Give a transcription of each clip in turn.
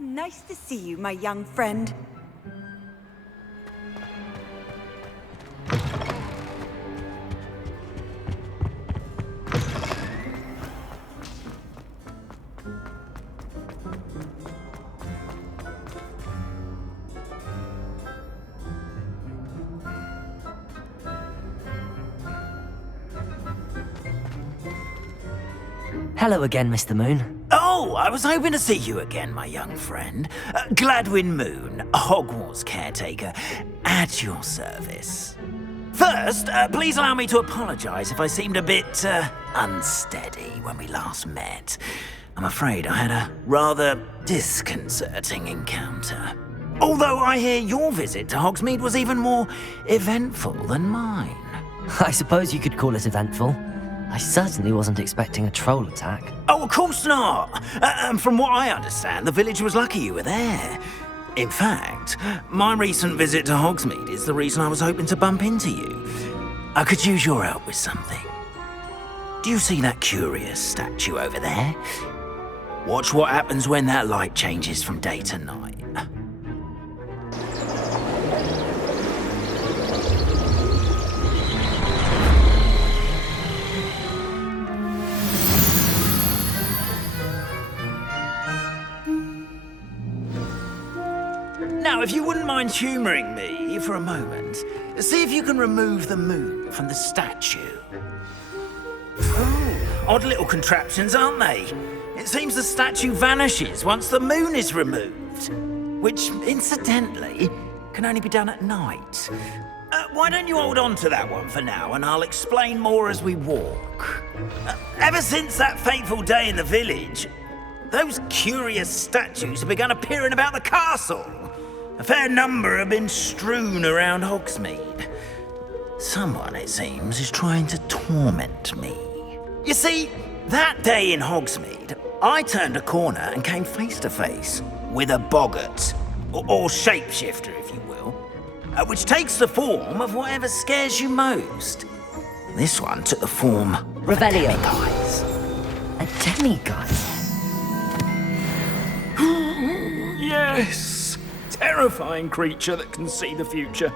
Nice to see you, my young friend. Hello again, Mr. Moon. Oh, I was hoping to see you again, my young friend. Gladwin Moon, Hogwarts caretaker, at your service. First, please allow me to apologise if I seemed a bit unsteady when we last met. I'm afraid I had a rather disconcerting encounter. Although I hear your visit to Hogsmeade was even more eventful than mine. I suppose you could call it eventful. I certainly wasn't expecting a troll attack. Oh, of course not. From what I understand, the village was lucky you were there. In fact, my recent visit to Hogsmeade is the reason I was hoping to bump into you. I could use your help with something. Do you see that curious statue over there? Watch what happens when that light changes from day to night. Now, if you wouldn't mind humouring me for a moment, see if you can remove the moon from the statue. Oh, odd little contraptions, aren't they? It seems the statue vanishes once the moon is removed, which, incidentally, can only be done at night. Why don't you hold on to that one for now, and I'll explain more as we walk. Ever since that fateful day in the village, those curious statues have begun appearing about the castle. A fair number have been strewn around Hogsmeade. Someone, it seems, is trying to torment me. You see, that day in Hogsmeade, I turned a corner and came face to face with a boggart, or shapeshifter, if you will, which takes the form of whatever scares you most. This one took the form of a demiguise. A demiguise? Yes! Terrifying creature that can see the future.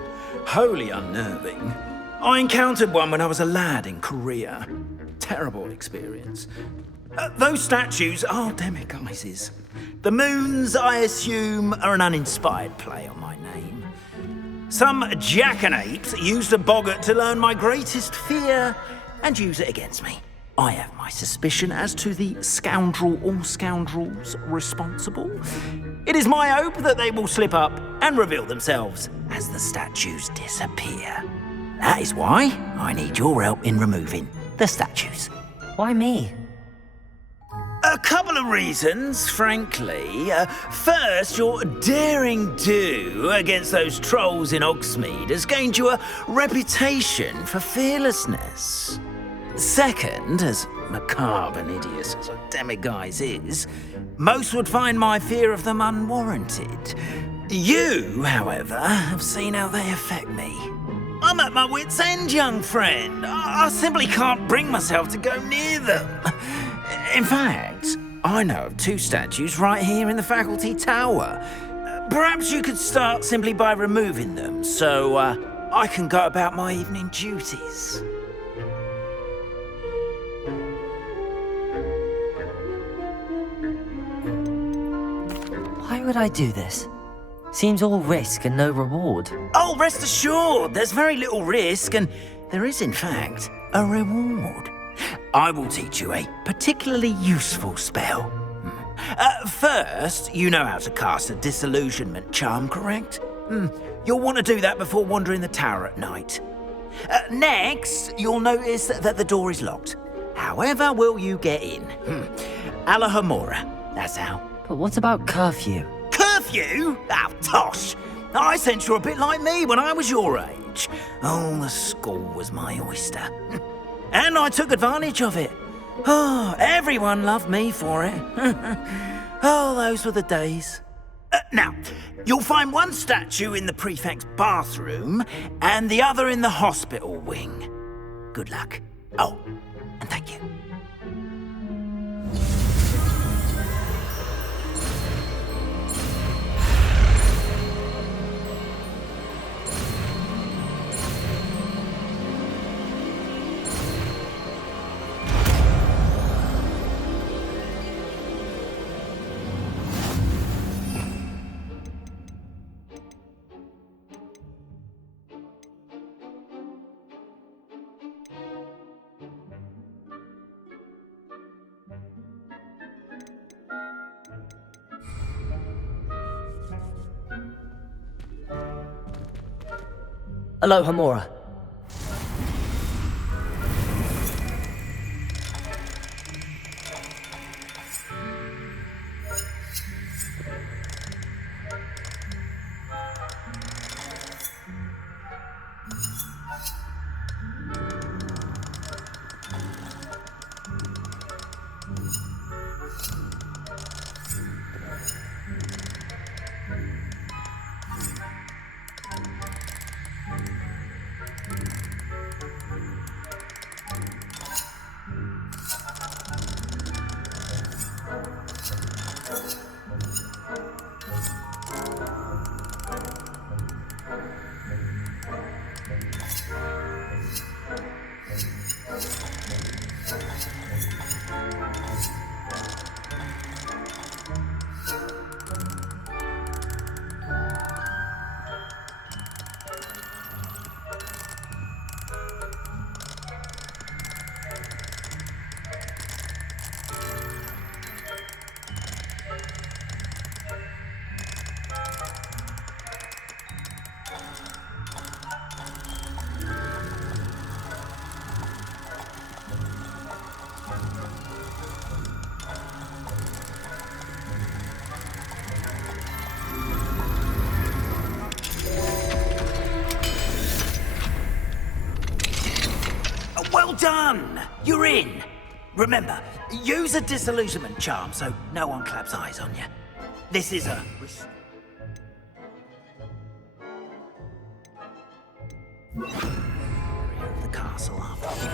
Wholly unnerving. I encountered one when I was a lad in Korea. Terrible experience. Those statues are demiguises. The moons, I assume, are an uninspired play on my name. Some jackanapes used a boggart to learn my greatest fear and use it against me. I have my suspicion as to the scoundrel or scoundrels responsible. It is my hope that they will slip up and reveal themselves as the statues disappear. That is why I need your help in removing the statues. Why me? A couple of reasons, frankly. First, your daring do against those trolls in Hogsmeade has gained you a reputation for fearlessness. Second, as macabre and hideous as a demiguise is, most would find my fear of them unwarranted. You, however, have seen how they affect me. I'm at my wit's end, young friend. I simply can't bring myself to go near them. In fact, I know of two statues right here in the faculty tower. Perhaps you could start simply by removing them, so I can go about my evening duties. Why would I do this? Seems all risk and no reward. Oh, rest assured, there's very little risk, and there is, in fact, a reward. I will teach you a particularly useful spell. First, you know how to cast a disillusionment charm, correct? You'll want to do that before wandering the tower at night. Next, you'll notice that the door is locked. However will you get in? Alahomora, that's how. But what about curfew? Curfew? Oh, tosh! I sense you're a bit like me when I was your age. Oh, the school was my oyster. And I took advantage of it. Oh, everyone loved me for it. Oh, those were the days. Now, you'll find one statue in the prefect's bathroom and the other in the hospital wing. Good luck. Oh, and thank you. Aloha, Mora. Well done! You're in! Remember, use a disillusionment charm so no one claps eyes on you. This is a... area of the castle after.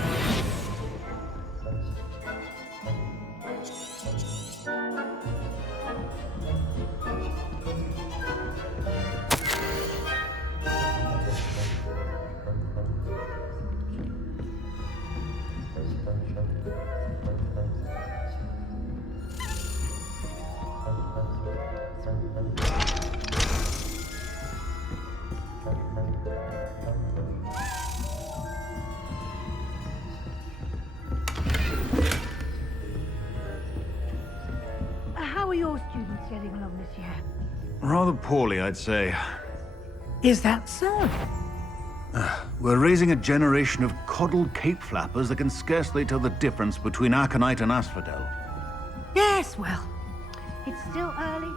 How are your students getting along this year? Rather poorly, I'd say. Is that so? We're raising a generation of coddled cape flappers that can scarcely tell the difference between aconite and asphodel. Yes, well, it's still early.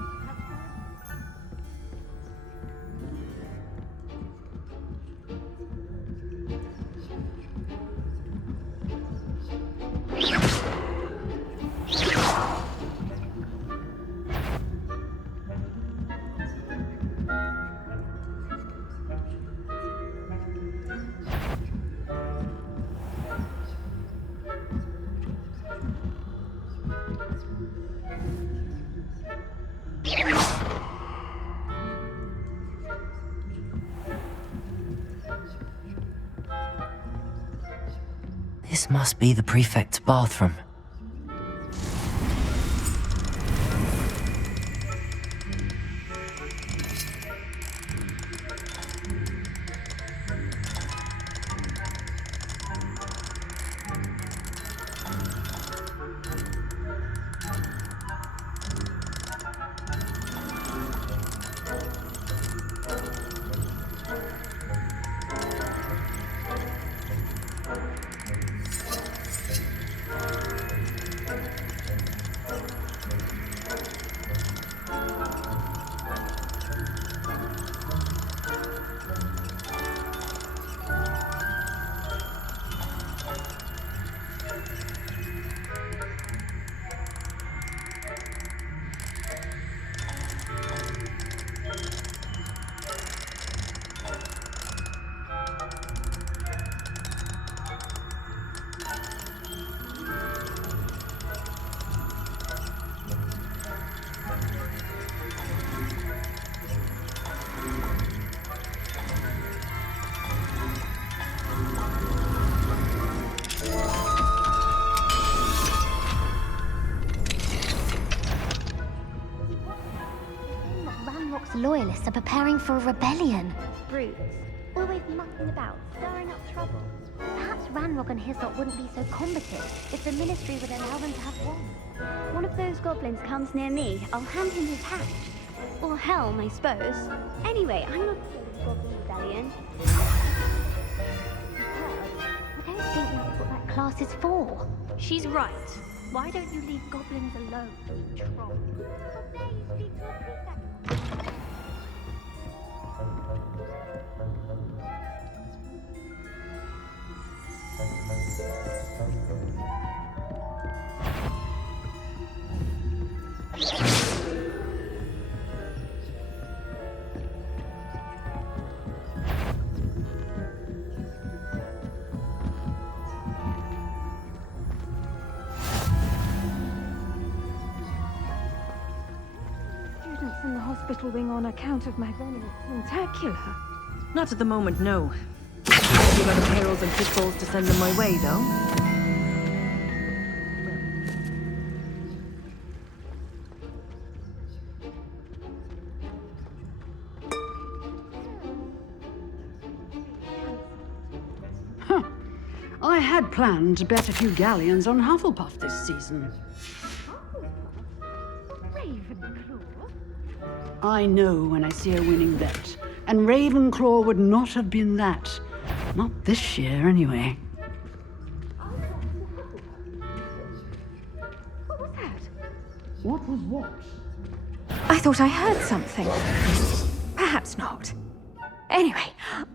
This must be the prefect's bathroom. Loyalists are preparing for a rebellion. Brutes, always mucking about, stirring up trouble. Perhaps Ranrock and his lot wouldn't be so combative if the Ministry would allow them to have one. One of those goblins comes near me, I'll hand him his hat. Or helm, I suppose. Anyway, I'm not a Goblin Rebellion. think that's what that class is for. She's right. Why don't you leave goblins alone, you troll? Students in the hospital wing on account of my venomous tentacular. Not at the moment, no. You got the payrolls and pitfalls to send them my way, though? I had planned to bet a few galleons on Hufflepuff this season. Ravenclaw? I know when I see a winning bet, and Ravenclaw would not have been that. Not this year, anyway. What was that? What was what? I thought I heard something. Perhaps not. Anyway,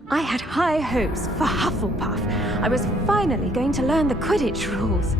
I had high hopes for Hufflepuff. I was finally going to learn the Quidditch rules.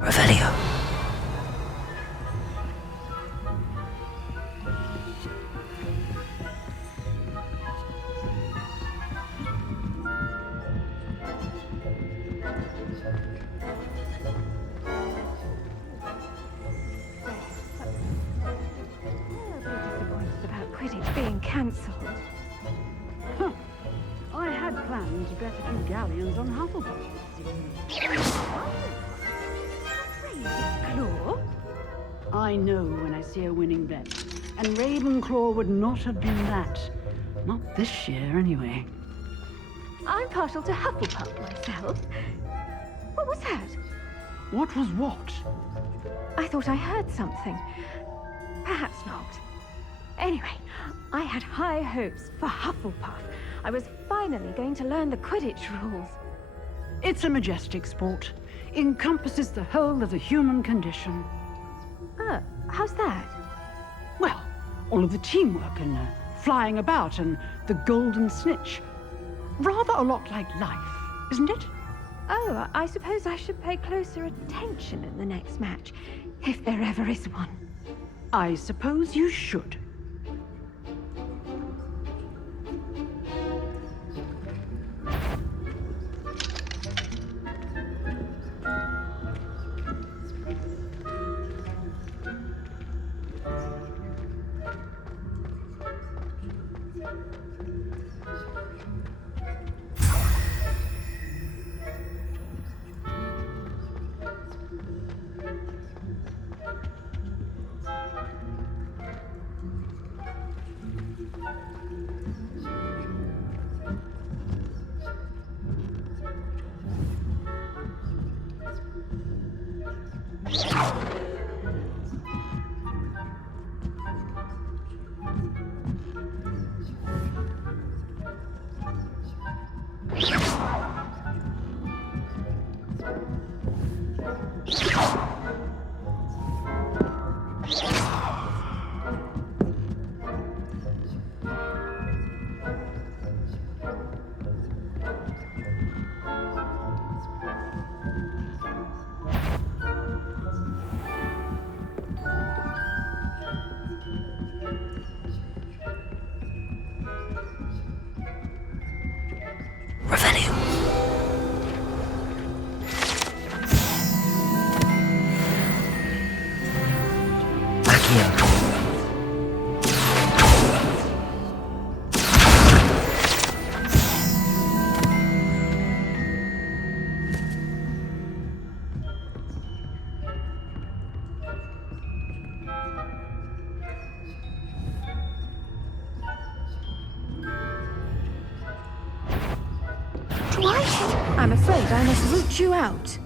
Revelio. Disappointed about Quidditch being cancelled. I had planned to bet a few galleons on Hufflepuff this season. Ravenclaw? I know when I see a winning bet, and Ravenclaw would not have been that. Not this year, anyway. I'm partial to Hufflepuff myself. What was that? What was what? I thought I heard something. Perhaps not. Anyway, I had high hopes for Hufflepuff. I was finally going to learn the Quidditch rules. It's a majestic sport. Encompasses the whole of the human condition. How's that? Well, all of the teamwork and flying about and the golden snitch. Rather a lot like life, isn't it? Oh, I suppose I should pay closer attention in the next match, if there ever is one. I suppose you should. Why? I'm afraid I must root you out.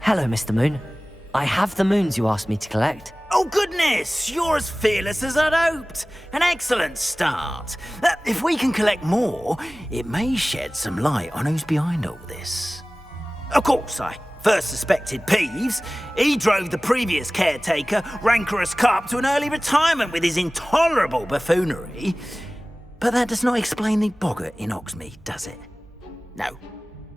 Hello, Mr. Moon. I have the moons you asked me to collect. Oh, goodness! You're as fearless as I'd hoped. An excellent start. If we can collect more, it may shed some light on who's behind all this. Of course, I first suspected Peeves. He drove the previous caretaker, Rancorous Carp, to an early retirement with his intolerable buffoonery. But that does not explain the boggart in Hogsmeade, does it? No.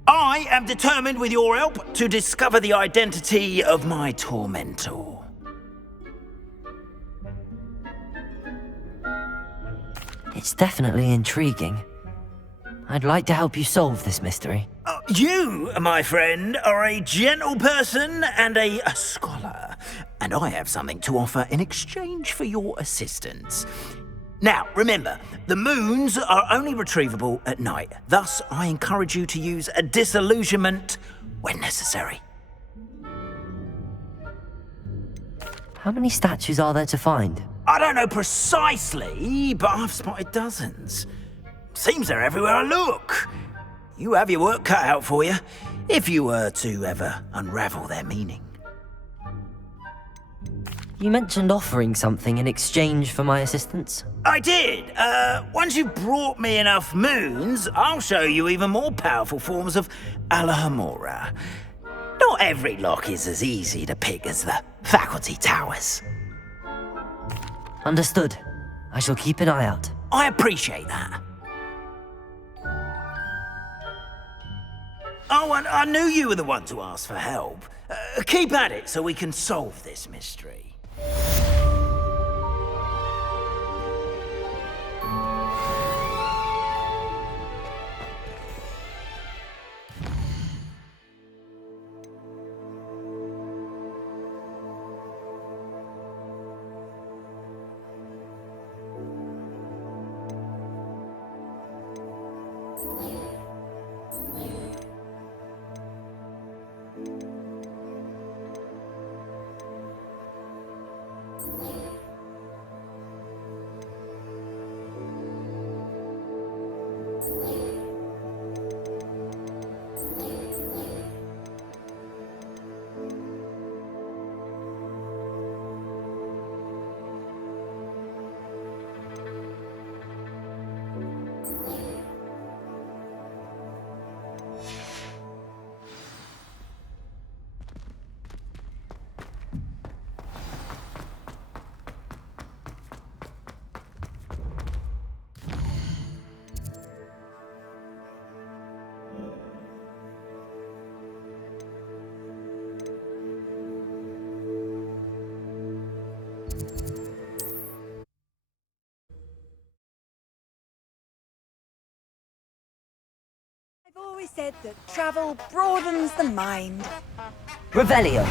I am determined, with your help, to discover the identity of my tormentor. It's definitely intriguing. I'd like to help you solve this mystery. You, my friend, are a gentle person and a scholar, and I have something to offer in exchange for your assistance. Now, remember, the moons are only retrievable at night. Thus, I encourage you to use a disillusionment when necessary. How many statues are there to find? I don't know precisely, but I've spotted dozens. Seems they're everywhere I look. You have your work cut out for you, if you were to ever unravel their meaning. You mentioned offering something in exchange for my assistance? I did. Once you've brought me enough moons, I'll show you even more powerful forms of Alohomora. Not every lock is as easy to pick as the faculty towers. Understood. I shall keep an eye out. I appreciate that. Oh, and I knew you were the one to ask for help. Keep at it so we can solve this mystery. I've always said that travel broadens the mind. Revelio.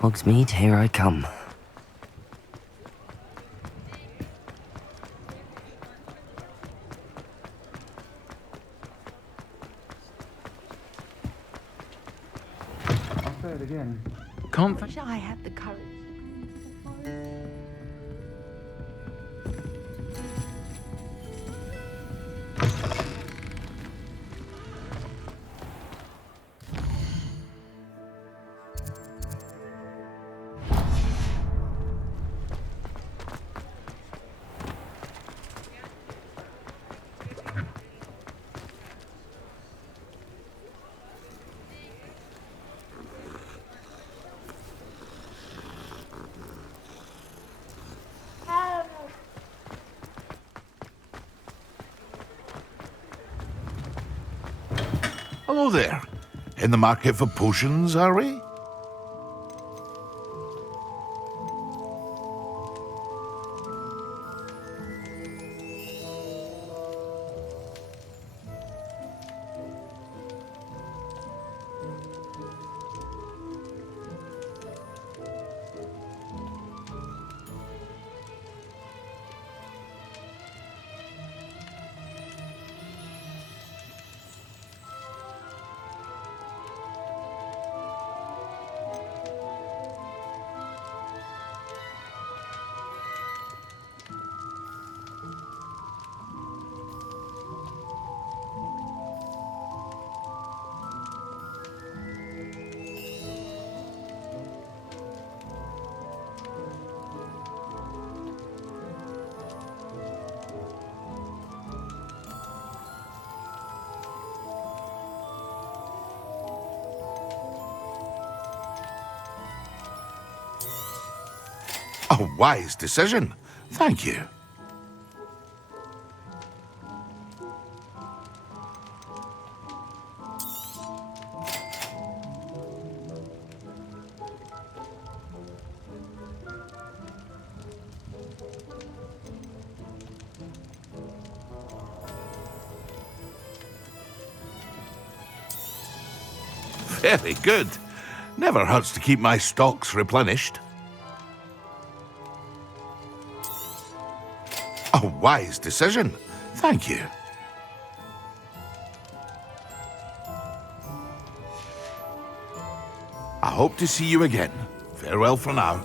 Hogsmeade, here I come. I'll say it again. Wish I had the courage. Hello there. In the market for potions, are we? A wise decision. Thank you. Very good. Never hurts to keep my stocks replenished. A wise decision. Thank you. I hope to see you again. Farewell for now.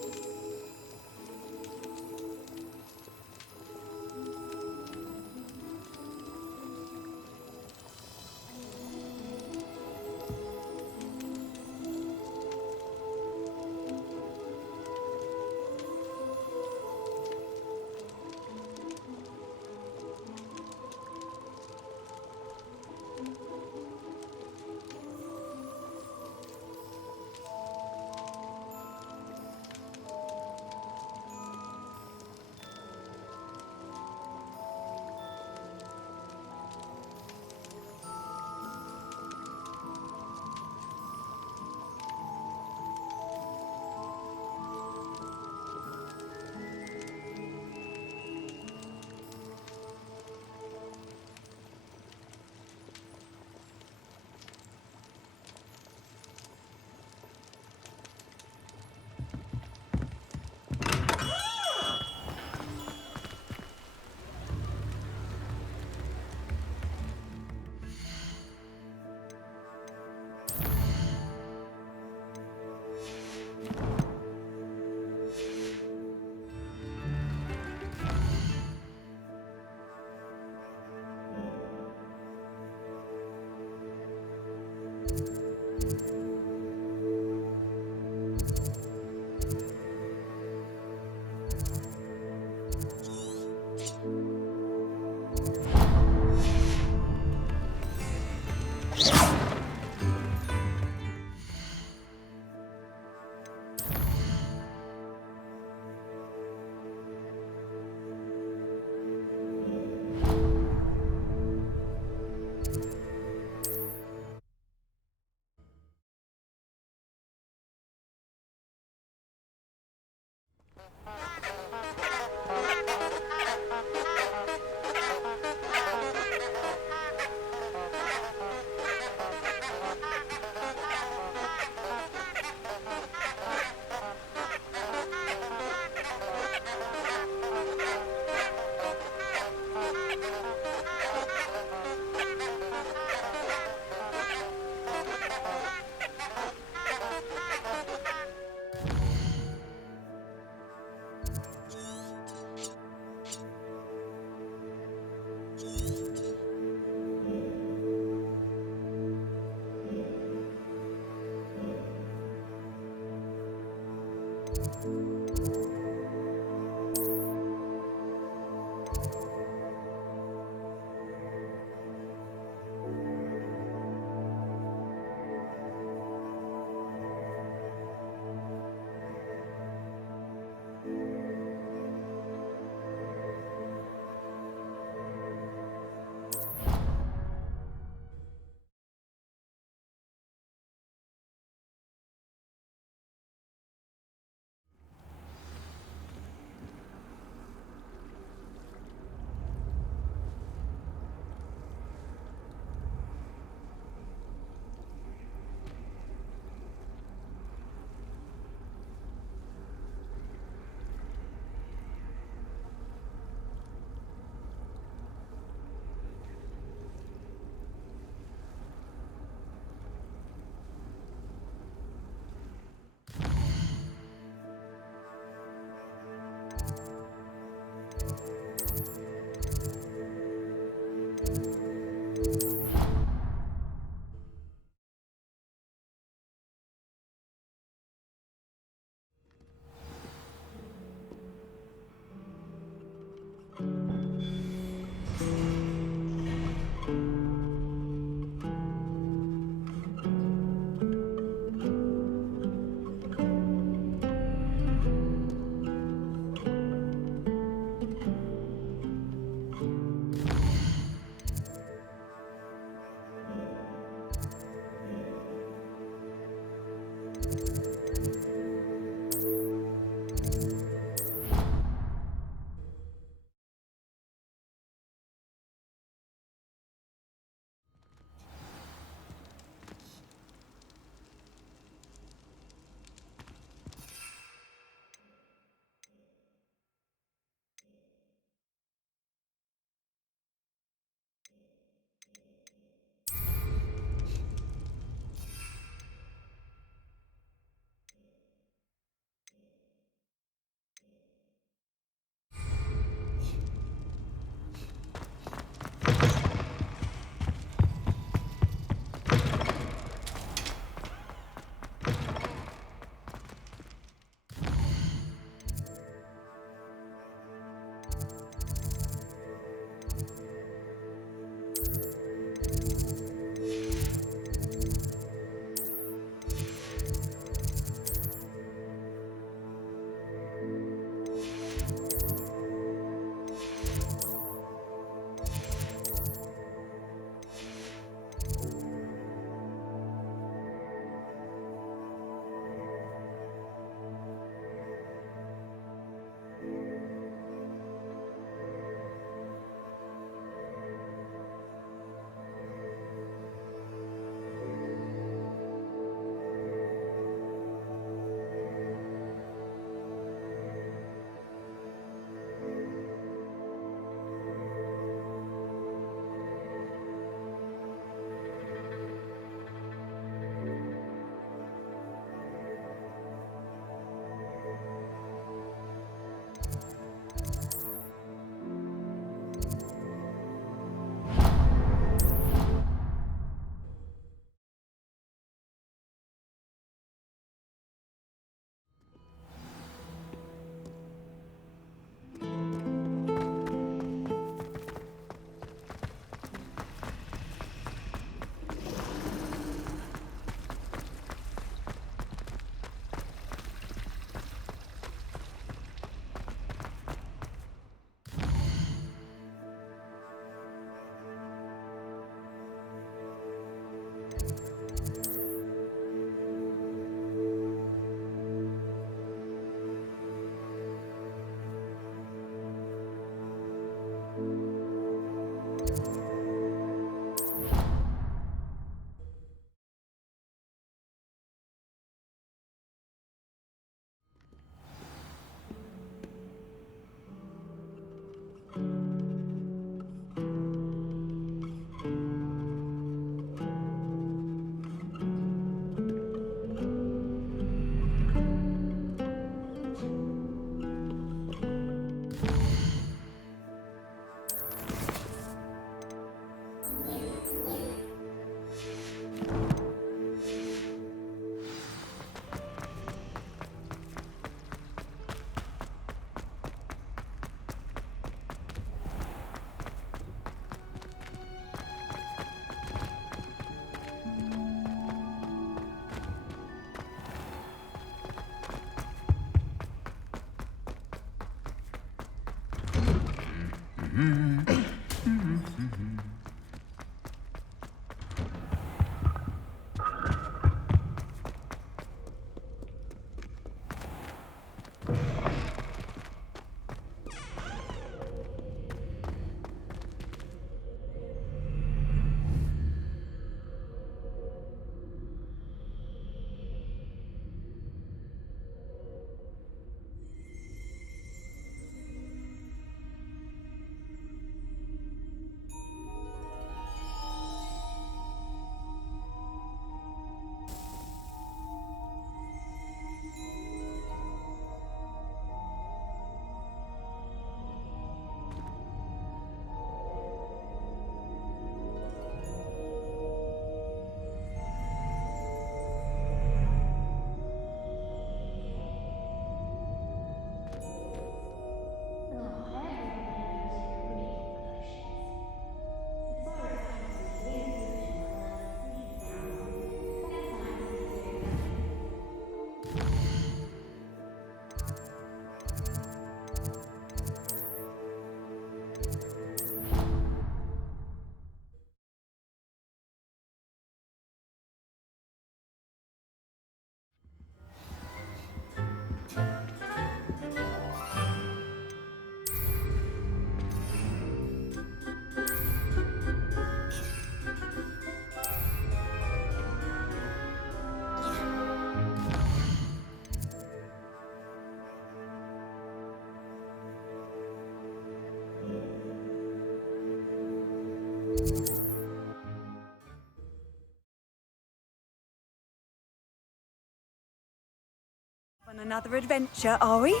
On another adventure, are we?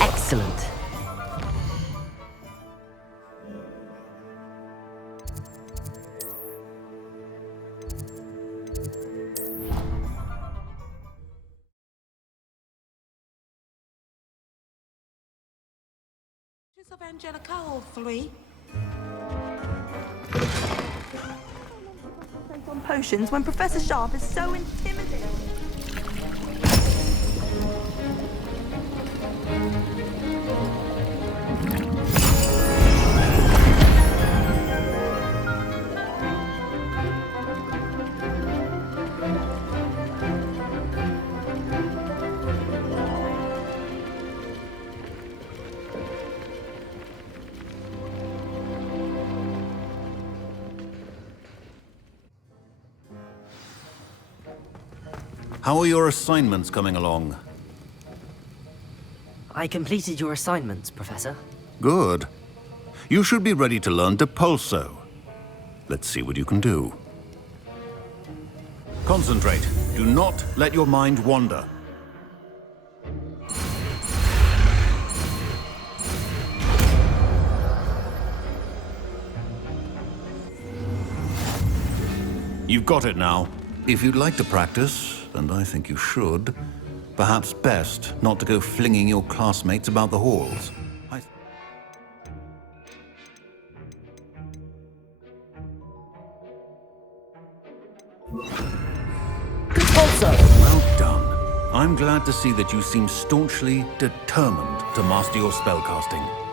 Excellent. Of Angelica Hall 3. On potions when Professor Sharp is so intimidating. How are your assignments coming along? I completed your assignments, Professor. Good. You should be ready to learn Depulso. Let's see what you can do. Concentrate. Do not let your mind wander. You've got it now. If you'd like to practice, and I think you should, perhaps best not to go flinging your classmates about the halls. Depulso! Well done. I'm glad to see that you seem staunchly determined to master your spellcasting.